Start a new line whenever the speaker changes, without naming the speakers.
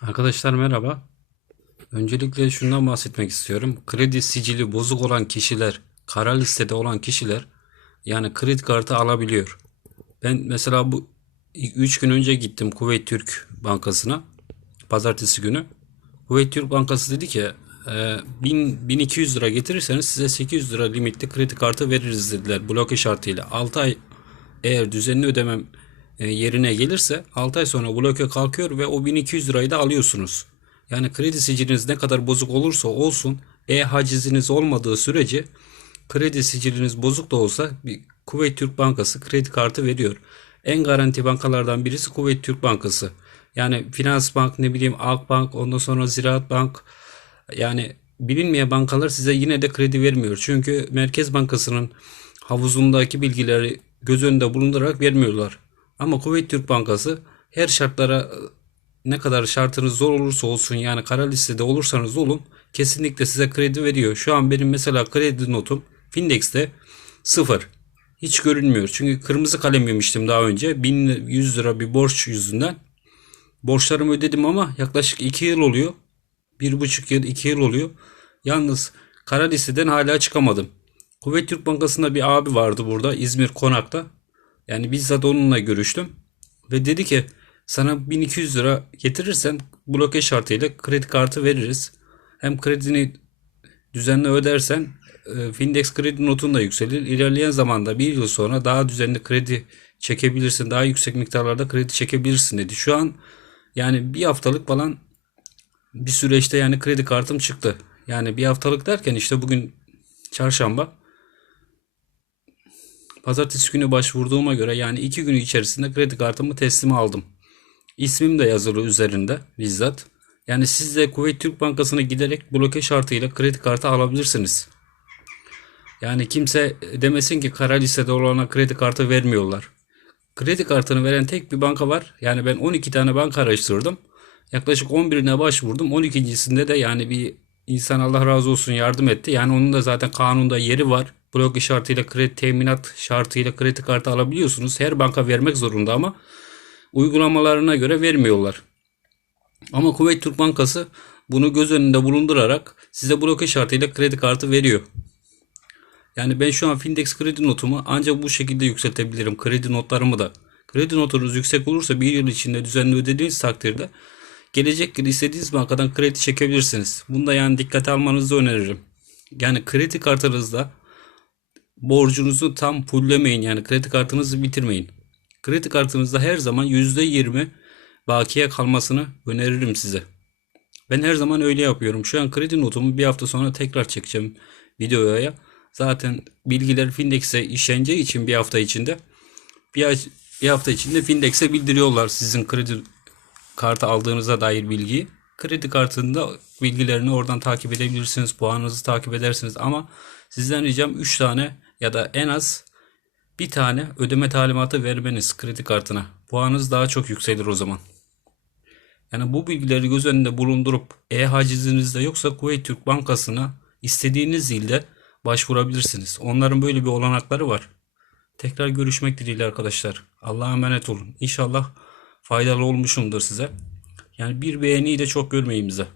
Arkadaşlar merhaba. Öncelikle şundan bahsetmek istiyorum. Kredi sicili bozuk olan kişiler, kara listede olan kişiler yani kredi kartı alabiliyor. Ben mesela bu 3 gün önce gittim Kuveyt Türk Bankası'na. Pazartesi günü. Kuveyt Türk Bankası dedi ki e, 1000, 1200 lira getirirseniz size 800 lira limitli kredi kartı veririz dediler bloke şartıyla. 6 ay eğer düzenli ödemem yerine gelirse 6 ay sonra bloke kalkıyor ve o 1200 lirayı da alıyorsunuz. Yani kredi siciliniz ne kadar bozuk olursa olsun e-haciziniz olmadığı sürece kredi siciliniz bozuk da olsa bir Kuveyt Türk Bankası kredi kartı veriyor. En garanti bankalardan birisi Kuveyt Türk Bankası. Yani Finans Bank ne bileyim Akbank ondan sonra Ziraat Bank yani bilinmeyen bankalar size yine de kredi vermiyor. Çünkü Merkez Bankası'nın havuzundaki bilgileri göz önünde bulundurarak vermiyorlar. Ama Kuveyt Türk Bankası her şartlara e, ne kadar şartınız zor olursa olsun yani kara listede olursanız olun kesinlikle size kredi veriyor. Şu an benim mesela kredi notum Findex'te sıfır. Hiç görünmüyor. Çünkü kırmızı kalem yemiştim daha önce. 1100 lira bir borç yüzünden. Borçlarımı ödedim ama yaklaşık 2 yıl oluyor. Bir buçuk yıl, iki yıl oluyor. Yalnız kara listeden hala çıkamadım. Kuveyt Türk Bankası'nda bir abi vardı burada İzmir Konak'ta. Yani bizzat onunla görüştüm. Ve dedi ki sana 1200 lira getirirsen bloke şartıyla kredi kartı veririz. Hem kredini düzenli ödersen e, Findex kredi notun da yükselir. İlerleyen zamanda bir yıl sonra daha düzenli kredi çekebilirsin. Daha yüksek miktarlarda kredi çekebilirsin dedi. Şu an yani bir haftalık falan bir süreçte yani kredi kartım çıktı. Yani bir haftalık derken işte bugün çarşamba. Pazartesi günü başvurduğuma göre yani iki gün içerisinde kredi kartımı teslim aldım. İsmim de yazılı üzerinde bizzat. Yani siz de Kuveyt Türk Bankası'na giderek bloke şartıyla kredi kartı alabilirsiniz. Yani kimse demesin ki kara listede olana kredi kartı vermiyorlar. Kredi kartını veren tek bir banka var. Yani ben 12 tane banka araştırdım. Yaklaşık 11'ine başvurdum. 12.sinde de yani bir insan Allah razı olsun yardım etti. Yani onun da zaten kanunda yeri var. Blok şartıyla kredi teminat şartıyla kredi kartı alabiliyorsunuz. Her banka vermek zorunda ama uygulamalarına göre vermiyorlar. Ama Kuveyt Türk Bankası bunu göz önünde bulundurarak size bloke şartıyla kredi kartı veriyor. Yani ben şu an Findex kredi notumu ancak bu şekilde yükseltebilirim. Kredi notlarımı da. Kredi notunuz yüksek olursa bir yıl içinde düzenli ödediğiniz takdirde gelecek yıl istediğiniz bankadan kredi çekebilirsiniz. Bunu da yani dikkate almanızı öneririm. Yani kredi kartınızda borcunuzu tam fulllemeyin yani kredi kartınızı bitirmeyin. Kredi kartınızda her zaman %20 bakiye kalmasını öneririm size. Ben her zaman öyle yapıyorum. Şu an kredi notumu bir hafta sonra tekrar çekeceğim videoya. Zaten bilgiler Findex'e işleneceği için bir hafta içinde bir, bir hafta içinde Findex'e bildiriyorlar sizin kredi kartı aldığınıza dair bilgiyi. Kredi kartında bilgilerini oradan takip edebilirsiniz. Puanınızı takip edersiniz ama sizden ricam 3 tane ya da en az bir tane ödeme talimatı vermeniz kredi kartına. Puanınız daha çok yükselir o zaman. Yani bu bilgileri göz önünde bulundurup e-hacizinizde yoksa Kuveyt Türk Bankası'na istediğiniz ilde başvurabilirsiniz. Onların böyle bir olanakları var. Tekrar görüşmek dileğiyle arkadaşlar. Allah'a emanet olun. İnşallah faydalı olmuşumdur size. Yani bir beğeniyi de çok görmeyin bize.